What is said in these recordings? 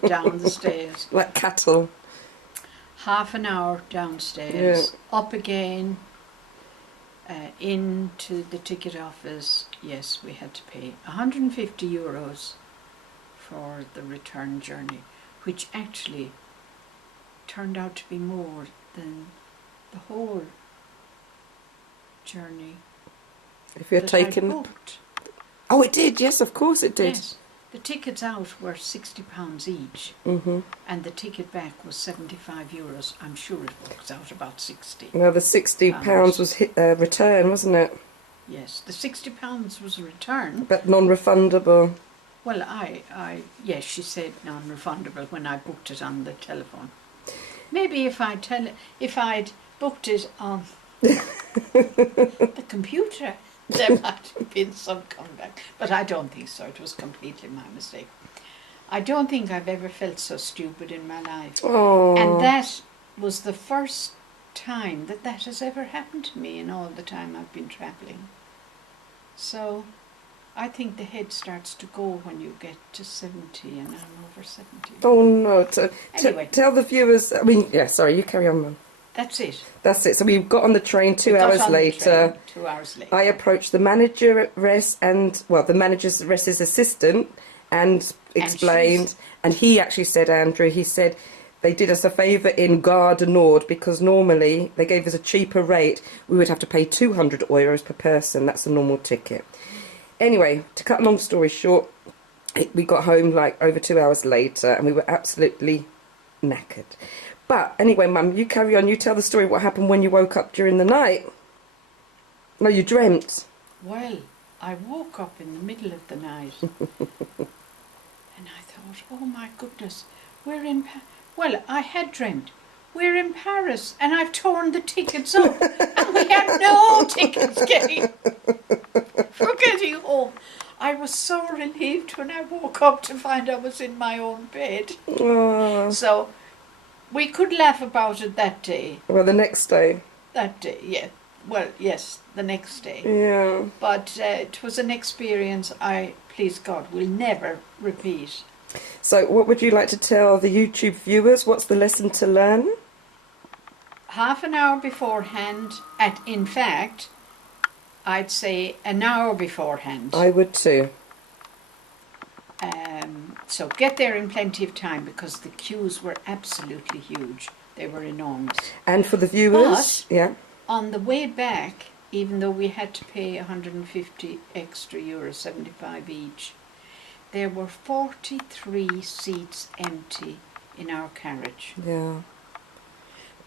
down the stairs. Like cattle. Half an hour downstairs, up again, into the ticket office. Yes, we had to pay €150 for the return journey, which actually turned out to be more than the whole journey If you're that taken... I booked. Oh, it did, yes, of course it did. Yes. The tickets out were £60 each, and the ticket back was €75. I'm sure it works out about 60. Well, the £60 was return, wasn't it? Yes, the £60 was a return. But non-refundable. Well, yes, she said non-refundable when I booked it on the telephone. Maybe if I'd booked it on the computer, there might have been some comeback. But I don't think so. It was completely my mistake. I don't think I've ever felt so stupid in my life. Oh. And that was the first time that has ever happened to me in all the time I've been travelling. So I think the head starts to go when you get to 70, and I'm over 70. Oh no. Anyway. Tell the viewers, I mean, yeah, sorry, you carry on, Mum. That's it. That's it. So we got on the train 2 hours later. 2 hours later. I approached the manageress the manageress's assistant and explained. And he actually said, Andrew, he said they did us a favour in Gare du Nord because normally they gave us a cheaper rate. We would have to pay €200 per person. That's a normal ticket. Anyway, to cut a long story short, we got home like over 2 hours later and we were absolutely knackered. But anyway, Mum, you carry on. You tell the story what happened when you woke up during the night. No, you dreamt. Well, I woke up in the middle of the night and I thought, oh my goodness, we're in well, I had dreamt. We're in Paris and I've torn the tickets up and we have no tickets for getting home. I was so relieved when I woke up to find I was in my own bed. Oh. So we could laugh about it that day. Well, the next day. That day, yeah. Well, yes, the next day. Yeah. But it was an experience I, please God, will never repeat. So what would you like to tell the YouTube viewers? What's the lesson to learn? Half an hour beforehand, in fact, I'd say an hour beforehand. I would too. So get there in plenty of time because the queues were absolutely huge. They were enormous. And for the viewers, but on the way back, even though we had to pay 150 extra euros, 75 each, there were 43 seats empty in our carriage. Yeah.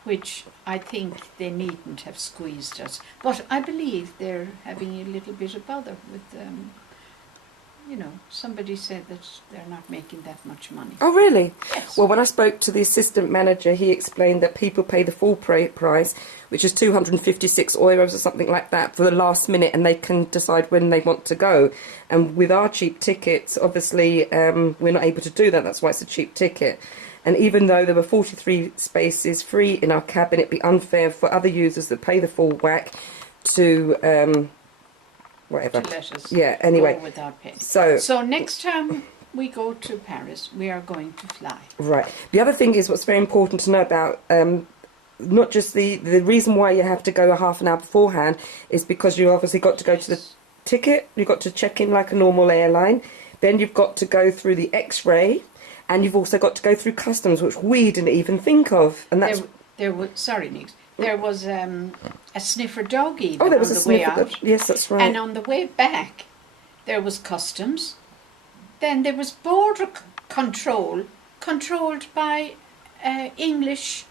Which I think they needn't have squeezed us. But I believe they're having a little bit of bother with somebody said that they're not making that much money. Oh, really? Yes. Well, when I spoke to the assistant manager, he explained that people pay the full price, which is €256 or something like that, for the last minute, and they can decide when they want to go. And with our cheap tickets, obviously, we're not able to do that. That's why it's a cheap ticket. And even though there were 43 spaces free in our cabin, it'd be unfair for other users that pay the full whack to... whatever. To let us anyway. go without paying. So next time we go to Paris, we are going to fly. Right. The other thing is what's very important to know about not just the reason why you have to go a half an hour beforehand is because you obviously got to go to the ticket, you've got to check in like a normal airline, then you've got to go through the X-ray, and you've also got to go through customs, which we didn't even think of. And that's there was a sniffer dog even there was on a the way sniffer out. yes, that's right. And on the way back, there was customs. Then there was border control, controlled by English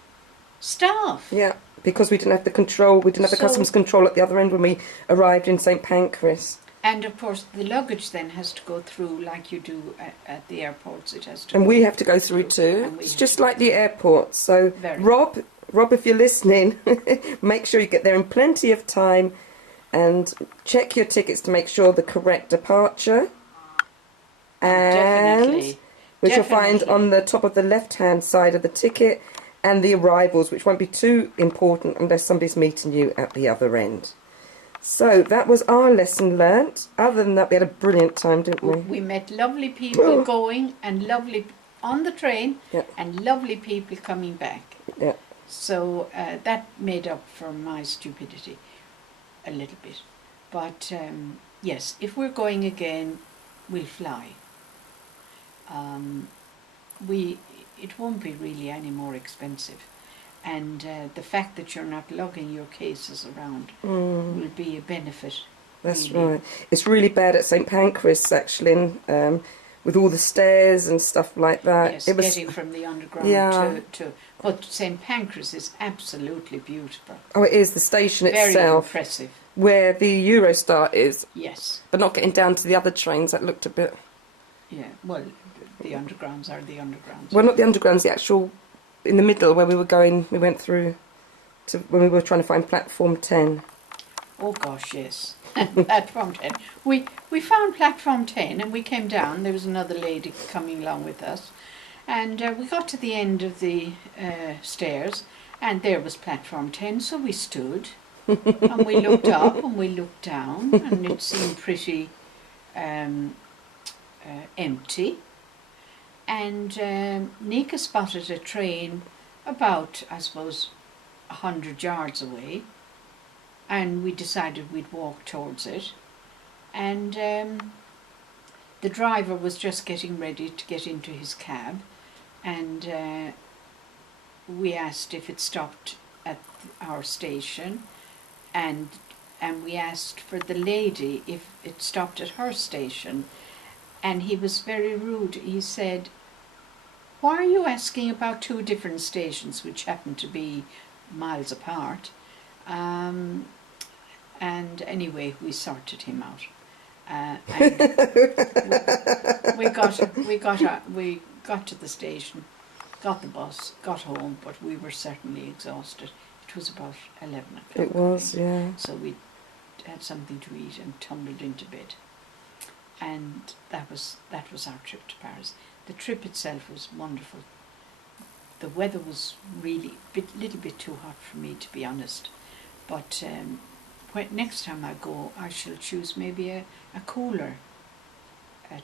staff. Yeah, because we didn't have the control, we didn't have the customs control at the other end when we arrived in St. Pancras. And of course, the luggage then has to go through like you do at the airports. It has to. And we have to go through too. It's just like the airport. So, Rob, if you're listening, make sure you get there in plenty of time, and check your tickets to make sure the correct departure. And which you'll find on the top of the left-hand side of the ticket, and the arrivals, which won't be too important unless somebody's meeting you at the other end. So that was our lesson learnt. Other than that, we had a brilliant time, didn't we? We met lovely people going and lovely on the train Yeah. and lovely people coming back. Yeah. So that made up for my stupidity a little bit. But yes, if we're going again, we'll fly. It won't be really any more expensive. And the fact that you're not lugging your cases around will be a benefit. That's really. right. It's really bad at St. Pancras, actually, with all the stairs and stuff like that. Yes, It was, getting from the underground yeah. to. But St. Pancras is absolutely beautiful. Oh, it is, the station Very itself, impressive. where the Eurostar is, Yes. but not getting down to the other trains. That looked a bit... Yeah. Well, the undergrounds are the undergrounds. Well, not the undergrounds, the actual... In the middle, where we were going, we went through to when we were trying to find platform 10. Oh gosh, yes. Platform 10. We found platform 10 and we came down. There was another lady coming along with us. And we got to the end of the stairs and there was platform 10. So we stood and we looked up and we looked down and it seemed pretty empty. And Nika spotted a train about, I suppose, 100 yards away. And we decided we'd walk towards it. And the driver was just getting ready to get into his cab. And we asked if it stopped at our station. And we asked for the lady if it stopped at her station. And he was very rude. He said, "Why are you asking about two different stations which happen to be miles apart?" And anyway, we sorted him out. And we got to the station, got the bus, got home, but we were certainly exhausted. It was about 11 o'clock. It was, yeah. So we had something to eat and tumbled into bed. And that was our trip to Paris. The trip itself was wonderful. The weather was really a little bit too hot for me, to be honest. But next time I go, I shall choose maybe a cooler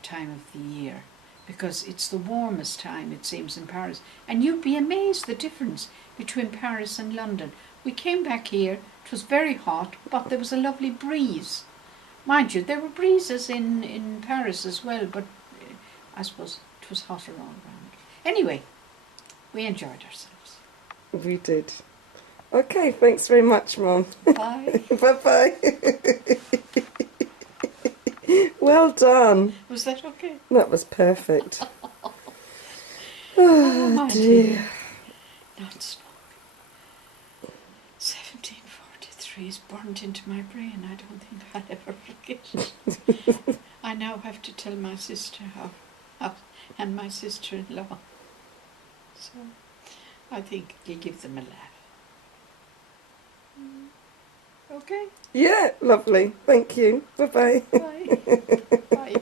time of the year, because it's the warmest time, it seems, in Paris. And you'd be amazed the difference between Paris and London. We came back here, it was very hot, but there was a lovely breeze. Mind you, there were breezes in Paris as well, but I suppose it was hotter all around. Anyway, we enjoyed ourselves. We did. Okay, thanks very much, Mum. Bye. Bye-bye. Well done. Was that okay? That was perfect. Oh, my dear. Not smoke. 1743 is burnt into my brain. I don't think I'll ever forget it. I now have to tell my sister how and my sister-in-law. So I think you'll give them a laugh. Okay? Yeah, lovely. Thank you. Bye-bye. Bye. Bye.